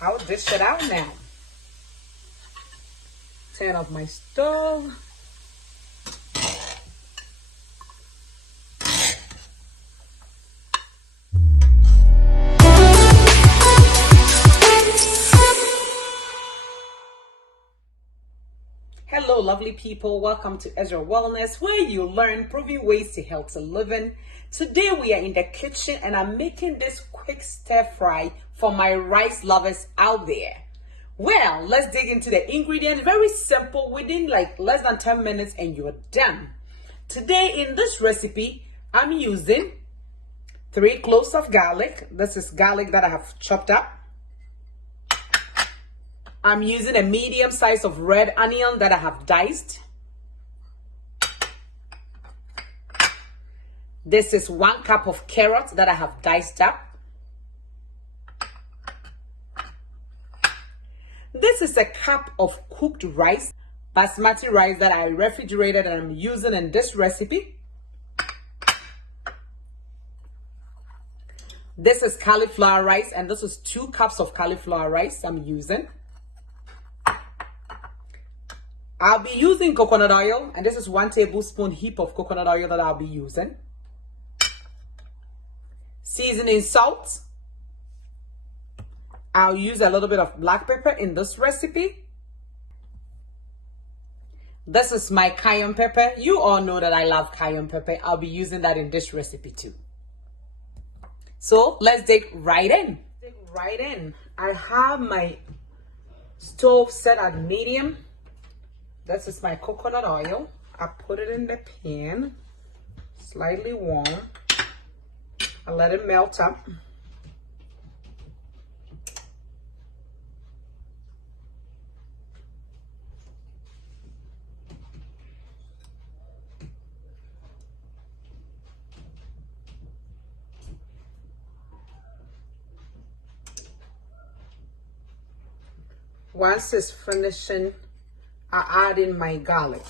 I'll dish it out now. Turn off my stove. Hello, lovely people. Welcome to Ezra Wellness, where you learn proven ways to healthy living. Today we are in the kitchen and I'm making this quick stir fry for my rice lovers out there. Well, let's dig into the ingredients. Very simple, within like less than 10 minutes and you're done. Today in this recipe, I'm using 3 cloves of garlic. This is garlic that I have chopped up. I'm using a medium size of red onion that I have diced. This is 1 cup of carrots that I have diced up. This is a cup of cooked rice, basmati rice that I refrigerated and I'm using in this recipe. This is cauliflower rice and this is 2 cups of cauliflower rice I'm using. I'll be using coconut oil, and this is 1 tablespoon heap of coconut oil that I'll be using. Seasoning salt. I'll use a little bit of black pepper in this recipe. This is my cayenne pepper. You all know that I love cayenne pepper. I'll be using that in this recipe too. So let's dig right in. I have my stove set at medium. This is my coconut oil. I put it in the pan, slightly warm. I let it melt up. Once it's finishing, I add in my garlic.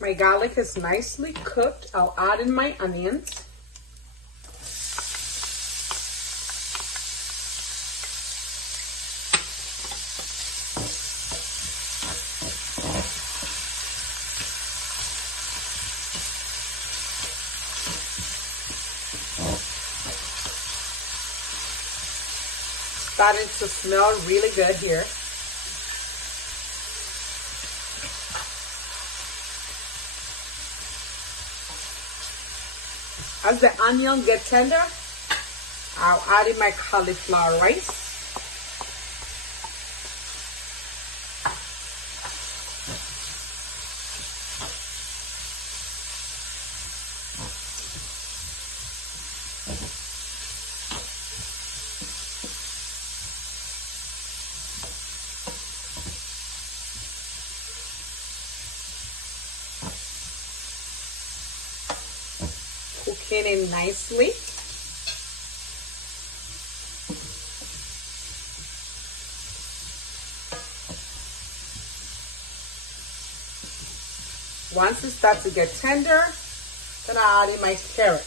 My garlic is nicely cooked. I'll add in my onions. Starting to smell really good here. As the onion gets tender, I'll add in my cauliflower rice. Cooking in nicely. Once it starts to get tender, then I add in my carrot.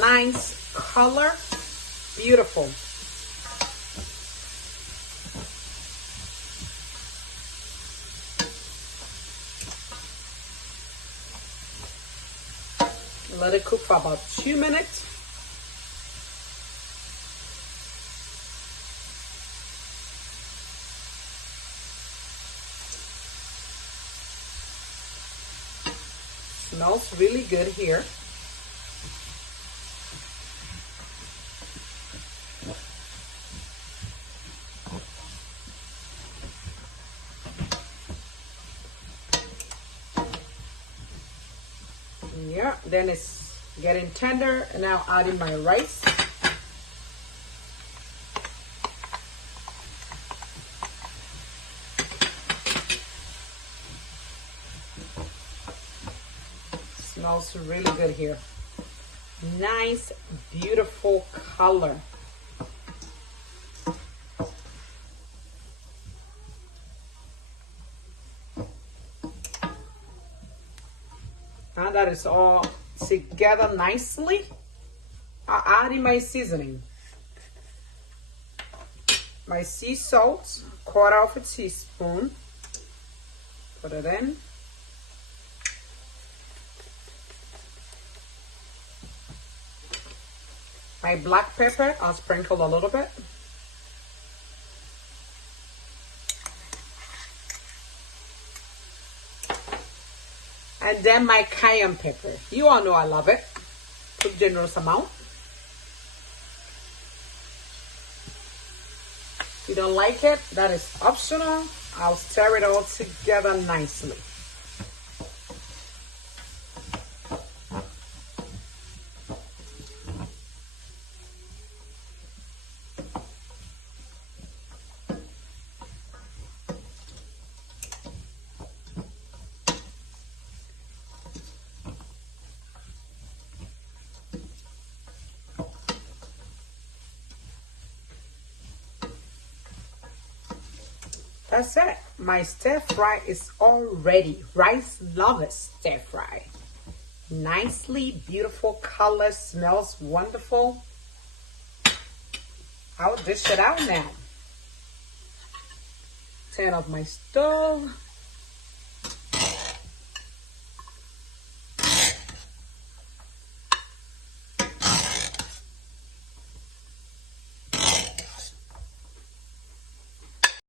Nice color, beautiful. Let it cook for about 2 minutes. Smells really good here. Yeah, then it's getting tender and now add in my rice. Smells really good here. Nice, beautiful color. Now that it's all together nicely, I'll add in my seasoning. My sea salt, 1/4 teaspoon. Put it in. My black pepper, I'll sprinkle a little bit. And then my cayenne pepper. You all know I love it. Put generous amount. If you don't like it, that is optional. I'll stir it all together nicely. That's it. My stir fry is all ready. Rice lovers stir fry. Nicely beautiful color, smells wonderful. I'll dish it out now. Turn off my stove.